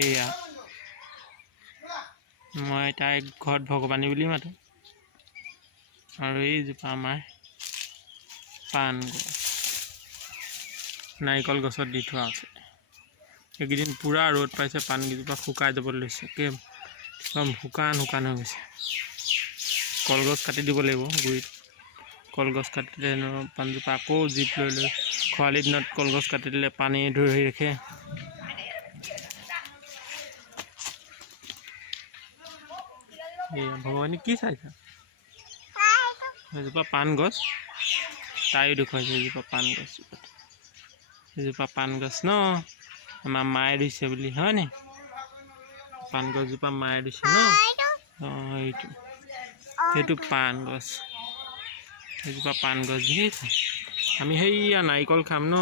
সেয়া মই তাইক ঘৰত ভগৱানী বুলি মাতো আৰু এইজোপা আমাৰ পাণ গছ নাৰিকল গছত দি থোৱা আছে এইকেইদিন পূৰা ৰ'দ পাইছে পাণকেইজোপা শুকাই যাবলৈ লৈছে একদম শুকান হৈ গৈছে কলগছ কাটি দিব লাগিব গুৰিত কলগছ কাটিলে পাণজোপা আকৌ জীপ লৈ খৰালি দিনত কলগছ কাটি দিলে পানী ধৰি ৰাখে ভগৱানী কি চাইছা সেইজোপা পাণ গছ তাইও দেখুৱাইছে এইজোপা পাণ গছ এইজোপা পাণ গছ ন আমাৰ মায়ে ৰুইছে বুলি হয়নি পাণ গছজোপা মায়ে ৰুইছে ন অঁ সেইটো পাণ গছ সেইজোপা পাণ গছ দেখিছা আমি সেইয়া নাৰিকল খাম ন